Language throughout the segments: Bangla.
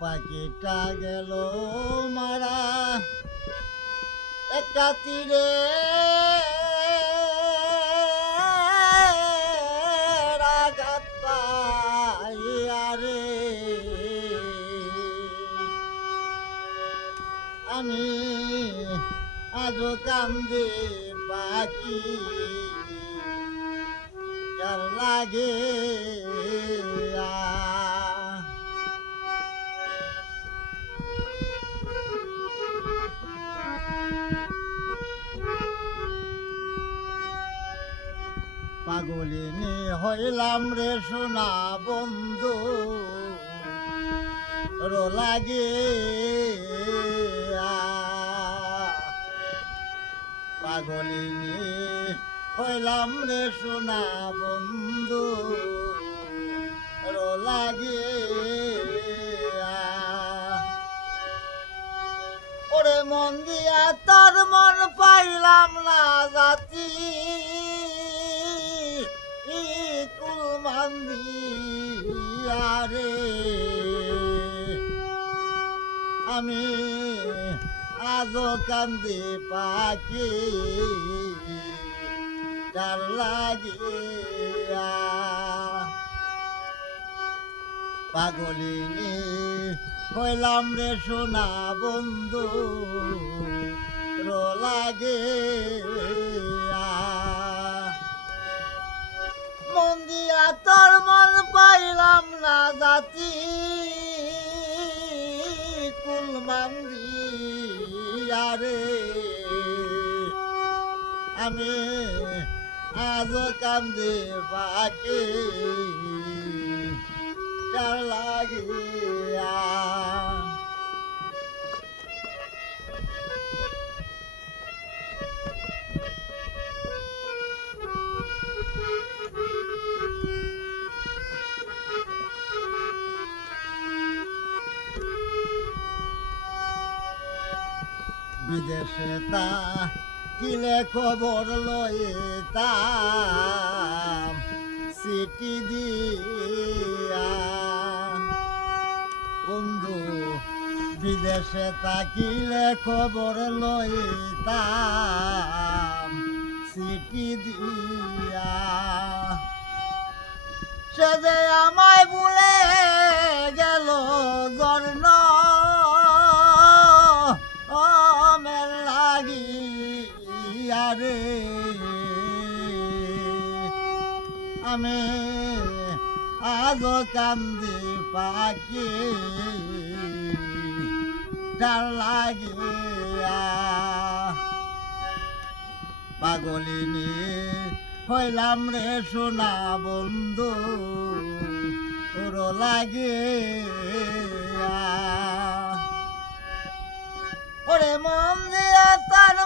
পাখিটা গেল মারা। একটা তীরে রাগাত পাইয়া রে। আমি আজও কান্দে পাখি। লাগে? পাগলিনী হইলাম রে সোনা বন্ধু। রো লাগে পাগলিনী হইলাম রে সোনা বন্ধু। রো লাগে ওরে মন দিয়া তার মন পাইলাম না জাতি। কুল মান্দিয়া রে আমি আজও কান্দি পাখি তার লাগিয়া পাগলিনী হইলাম রে সোনা বন্ধু লাগে দিয়া তোর মন পাইলাম না জাতি। কুল মান্দিয়া রে। আমি আজ কান্দে বাকি। লাগিয়া বিদেশে তা কিলে খবর লয়ে তাম সিটি দিয়া। বন্ধু, বিদেশে তাকিলে খবর লইতাম সিটি দিয়া। সে রে। আমি আজ কান্দি পাখি ডার লাগিয়া পাগলিনী হইলাম রে সোনা বন্ধু তোর লাগে ওরে মন দিয়া তার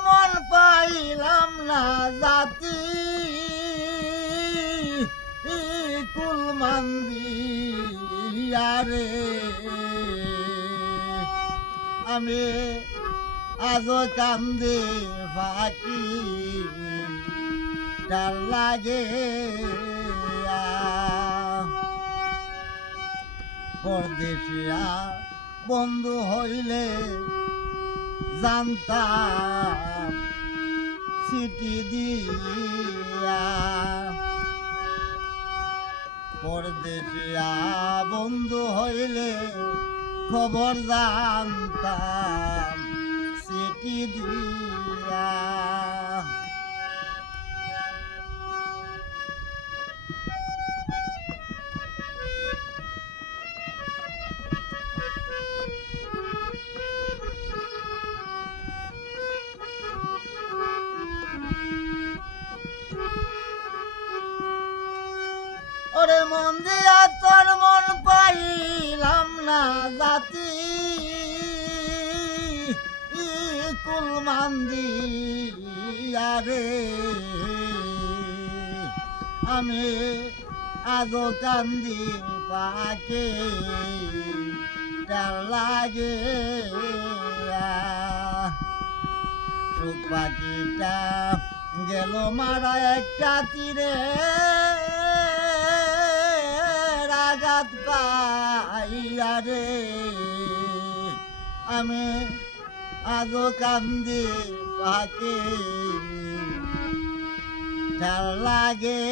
পাইলাম না জাতি। কুল মান্দিয়া রে আমি আজ কান্দে ফাঁকি। ডাল লাগে পরদেশিয়া বন্ধু হইলে জানতাম পরদেশিয়া বন্ধু হইলে খবর জানতাম সিটি দিয়া পাইলাম না জাতি। কুল মান্দিয়া রে। আমি আজ কান্দি পাকে লাগে সুখ পাখিটা গেল মারা একটা তীরে। পাইয়া রে আমি আগো কান্দি পাকে লাগে